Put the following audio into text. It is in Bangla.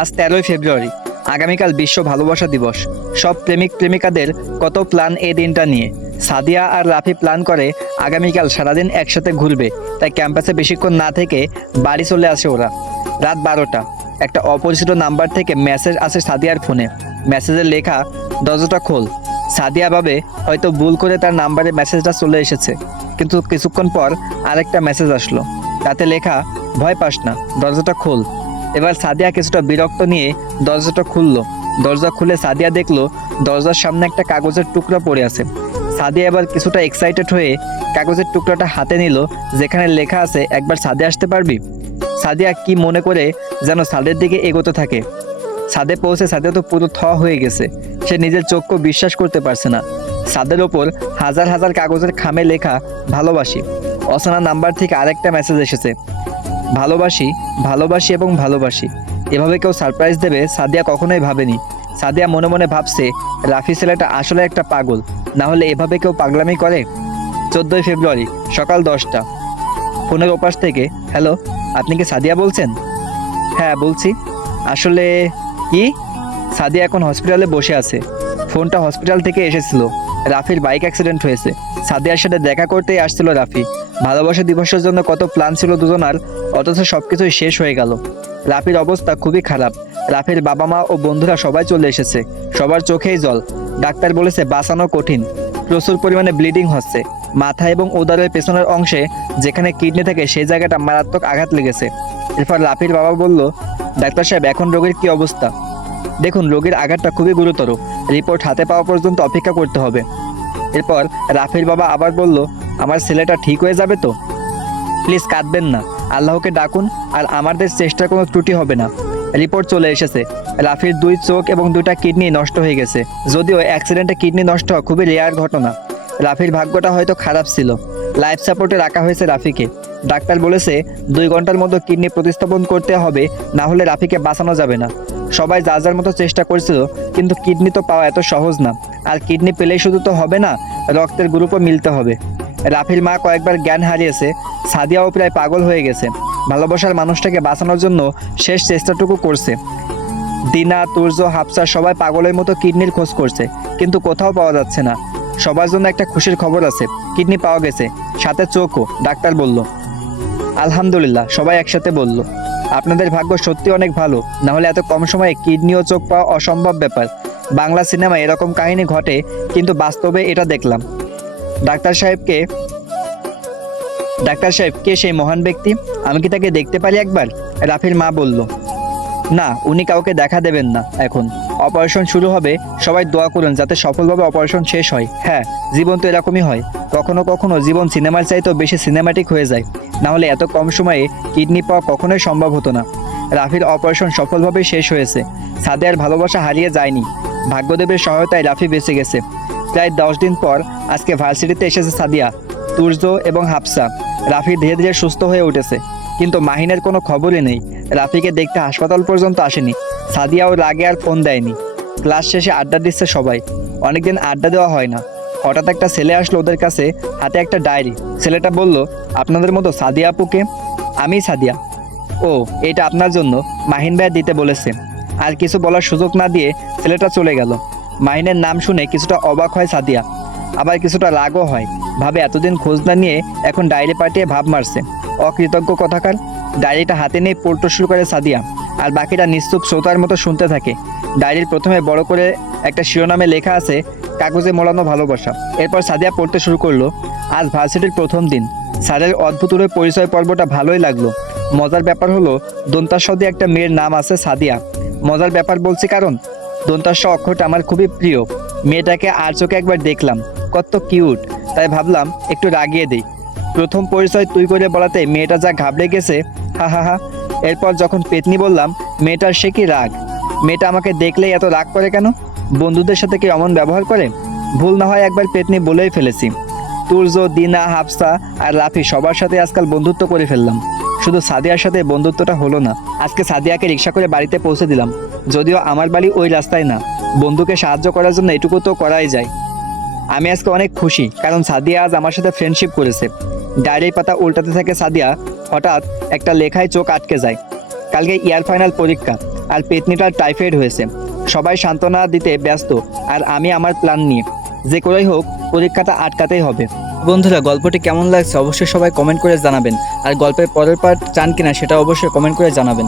আজ তেরোই ফেব্রুয়ারি, আগামীকাল বিশ্ব ভালোবাসা দিবস। সব প্রেমিক প্রেমিকাদের কত প্ল্যান এই দিনটা নিয়ে। সাদিয়া আর রাফি প্ল্যান করে আগামীকাল সারাদিন একসাথে ঘুরবে, তাই ক্যাম্পাসে বেশিক্ষণ না থেকে বাড়ি চলে আসে ওরা। রাত বারোটা, একটা অপরিচিত নাম্বার থেকে মেসেজ আসে সাদিয়ার ফোনে মেসেজের লেখা, দরজাটা খোল। সাদিয়া ভাবে হয়তো ভুল করে তার নাম্বারে মেসেজটা চলে এসেছে, কিন্তু কিছুক্ষণ পর আরেকটা মেসেজ আসলো। তাতে লেখা, ভয় পাস না, দরজাটা খোল। এবার সাদিয়া কিছুটা বিরক্ত নিয়ে দরজাটা খুললো। দরজা খুলে সাদিয়া দেখল দরজার সামনে একটা কাগজের টুকরা পড়ে আছে। সাদিয়া এবার কিছুটা এক্সাইটেড হয়ে কাগজের টুকরাটা হাতে নিল, যেখানে লেখা আছে, একবার সাদে আসতে পারবি? সাদিয়া কি মনে করে যেন সাদের দিকে এগোতে থাকে। ছাদে পৌঁছে সাদিয়া তো পুরো থ হয়ে গেছে। সে নিজের চক্ষু বিশ্বাস করতে পারছে না। ছাদের ওপর হাজার হাজার কাগজের খামে লেখা, ভালোবাসি। অচেনা নাম্বার থেকে আরেকটা মেসেজ এসেছে। ভালোবাসি ভালোবাসি এবং ভালোবাসি। এভাবে কেউ সারপ্রাইজ দেবে, সাদিয়া কখনোই ভাবেনি। সাদিয়া মনে মনে ভাবছে, রাফি ছেলেটা আসলে একটা পাগল, না হলে এভাবে কেউ পাগলামি করে? চোদ্দোই ফেব্রুয়ারি, সকাল দশটা। ফোনের ওপাশ থেকে, হ্যালো, আপনি কি সাদিয়া বলছেন? হ্যাঁ বলছি। আসলে কি? সাদিয়া এখন হসপিটালে বসে আছে। ফোনটা হসপিটাল থেকে এসেছিল। রাফির বাইক অ্যাক্সিডেন্ট হয়েছে। সাদিয়ার সাথে দেখা করতেই আসছিল রাফি। ভালোবাসা দিবসের জন্য কত প্ল্যান ছিল দুজনার, অথচ সব কিছুই শেষ হয়ে গেল। রাফির অবস্থা খুবই খারাপ। রাফির বাবা মা ও বন্ধুরা সবাই চলে এসেছে। সবার চোখেই জল। ডাক্তার বলেছে বাঁচানো কঠিন। প্রচুর পরিমাণে ব্লিডিং হচ্ছে। মাথা এবং উদরের পেছনের অংশে যেখানে কিডনি থাকে সেই জায়গাটা মারাত্মক আঘাত লেগেছে। এরপর রাফির বাবা বলল, ডাক্তার সাহেব, এখন রোগীর কি অবস্থা? দেখুন, রোগীর আঘাতটা খুবই গুরুতর। রিপোর্ট হাতে পাওয়া পর্যন্ত অপেক্ষা করতে হবে। এরপর রাফির বাবা আবার বলল আমার ছেলেটা ঠিক হয়ে যাবে তো? প্লিজ কাঁদবেন না। আল্লাহকে ডাকুন আর আমাদের চেষ্টার কোনো ত্রুটি হবে না। রিপোর্ট চলে এসেছে। রাফির দুই চোখ এবং দুটা কিডনি নষ্ট হয়ে গেছে। যদিও অ্যাক্সিডেন্টে কিডনি নষ্ট হওয়া খুবই রেয়ার ঘটনা। রাফির ভাগ্যটা হয়তো খারাপ ছিল। লাইফ সাপোর্টে রাখা হয়েছে রাফিকে। ডাক্তার বলেছে, দুই ঘণ্টার মধ্যে কিডনি প্রতিস্থাপন করতে হবে, না হলে রাফিকে বাঁচানো যাবে না। সবাই যা যার মতো চেষ্টা করছিল, কিন্তু কিডনি তো পাওয়া এত সহজ না। আর কিডনি পেলেই শুধু তো হবে না, রক্তের গ্রুপও মিলতে হবে। রাফির মা কয়েকবার জ্ঞান হারিয়েছে, সাদিয়াও প্রায় পাগল হয়ে গেছে। ভালোবাসার মানুষটাকে বাঁচানোর জন্য শেষ চেষ্টাটুকু করছে। দিনা, তুর্য, হাফসা সবাই পাগলের মতো কিডনির খোঁজ করছে, কিন্তু কোথাও পাওয়া যাচ্ছে না। সবার জন্য একটা খুশির খবর আছে, কিডনি পাওয়া গেছে, সাথে চোখও, ডাক্তার বলল। আলহামদুলিল্লাহ, সবাই একসাথে বলল। আপনাদের ভাগ্য সত্যি অনেক ভালো, না হলে এত কম সময়ে কিডনি ও চোখ পাওয়া অসম্ভব ব্যাপার। বাংলা সিনেমায় এরকম কাহিনী ঘটে, কিন্তু বাস্তবে এটা দেখলাম। ডাক্তার সাহেবকে, ডাক্তার সাহেব, কে সেই মহান ব্যক্তি? আমি কি তাকে দেখতে পারি একবার? রাফির মা বলল, না, উনি কাউকে দেখা দেবেন না এখন। অপারেশন শুরু হবে, সবাই দোয়া করুন যাতে সফলভাবে অপারেশন শেষ হয়। হ্যাঁ জীবন তো এরকমই হয়। কখনো কখনো জীবন সিনেমার চাইতেও বেশি সিনেমাটিক হয়ে যায়। না হলে এত কম সময়ে কিডনি পাওয়া কখনোই সম্ভব হতো না। রাফির অপারেশন সফলভাবে শেষ হয়েছে। সাদে আর ভালোবাসা হারিয়ে যায়নি। ভাগ্যদেবের সহায়তায় রাফি বেঁচে গেছে। প্রায় দশ দিন পর আজকে ভার্সিটিতে এসেছে সাদিয়া তুর্য এবং হাফসা। রাফি ধীরে ধীরে সুস্থ হয়ে উঠেছে, কিন্তু মাহিনের কোনো খবরই নেই। রাফিকে দেখতে হাসপাতাল পর্যন্ত আসেনি। সাদিয়াও রাগে আর ফোন দেয়নি। ক্লাস শেষে আড্ডা দিচ্ছে সবাই। অনেকদিন আড্ডা দেওয়া হয় না। হঠাৎ একটা ছেলে আসলো ওদের কাছে, হাতে একটা ডায়েরি। ছেলেটা বলল, আপনাদের মতো সাদিয়া আপুকে? আমি সাদিয়া। ও, এটা আপনার জন্য, মাহিন ভাইয়া দিতে বলেছে। আর কিছু বলার সুযোগ না দিয়ে ছেলেটা চলে গেল। মাহিনের নাম শুনে কিছুটা অবাক হয় সাদিয়া। আবার কিছুটা রাগও হয়। ভাবে এতদিন খোঁজ না নিয়ে এখন ডায়েরি পাঠিয়ে ভাব মারছে। অকৃতজ্ঞ কথাকার। ডায়েরিটা হাতে নিয়ে পড়তে শুরু করে সাদিয়া। আর বাকিটা নিশ্চুপ শ্রোতার মতো শুনতে থাকে। ডায়েরির প্রথমে বড় করে একটা শিরোনামে লেখা আছে, কাগজে মোড়ানো ভালোবাসা। এরপর সাদিয়া পড়তে শুরু করল, আজ ভার্সিটির প্রথম দিন। স্যারের অদ্ভুতরে পরিচয় পর্বটা ভালোই লাগল। মজার ব্যাপার হলো দন্তার সদে একটা মেয়ের নাম আছে সাদিয়া। মজার ব্যাপার বলছি কারণ দন্তাস্ব অক্ষরটা আমার খুবই প্রিয়। মেয়েটাকে আর চোখে একবার দেখলাম। কত কিউট তাই ভাবলাম একটু রাগিয়ে দিই। প্রথম পরিচয় তুই করে বলাতে মেয়েটা যা ঘাবড়ে গেছে, হা হা হা। এরপর যখন পেতনি বললাম, মেয়েটার সে কি রাগ? মেয়েটা আমাকে দেখলেই এত রাগ করে কেন? বন্ধুদের সাথে কি অমন ব্যবহার করে? ভুল না হয় একবার পেতনি বলেই ফেলেছি। তুর্য দিনা, হাফসা আর রাফি সবার সাথে আজকাল বন্ধুত্ব করে ফেললাম। শুধু সাদিয়ার সাথে বন্ধুত্বটা হলো না। আজকে সাদিয়াকে রিক্সা করে বাড়িতে পৌঁছে দিলাম। যদিও আমার বাড়ি ওই রাস্তায় না। বন্ধুকে সাহায্য করার জন্য এটুকু তো করাই যায়। আমি আজকে অনেক খুশি, কারণ সাদিয়া আজ আমার সাথে ফ্রেন্ডশিপ করেছে। ডায়েরির পাতা উল্টাতে থাকে সাদিয়া, হঠাৎ একটা লেখায় চোখ আটকে যায়। কালকে ইয়ার ফাইনাল পরীক্ষা, আর পেতনিটার টাইফয়েড হয়েছে। সবাই সান্ত্বনা দিতে ব্যস্ত, আর আমি আমার প্ল্যান নিয়ে। যে করেই হোক, পরীক্ষাটা আটকাতেই হবে। বন্ধুরা, গল্পটি কেমন লাগছে অবশ্যই সবাই কমেন্ট করে জানাবেন। আর গল্পের পরের পার্ট চান কিনা সেটা অবশ্যই কমেন্ট করে জানাবেন।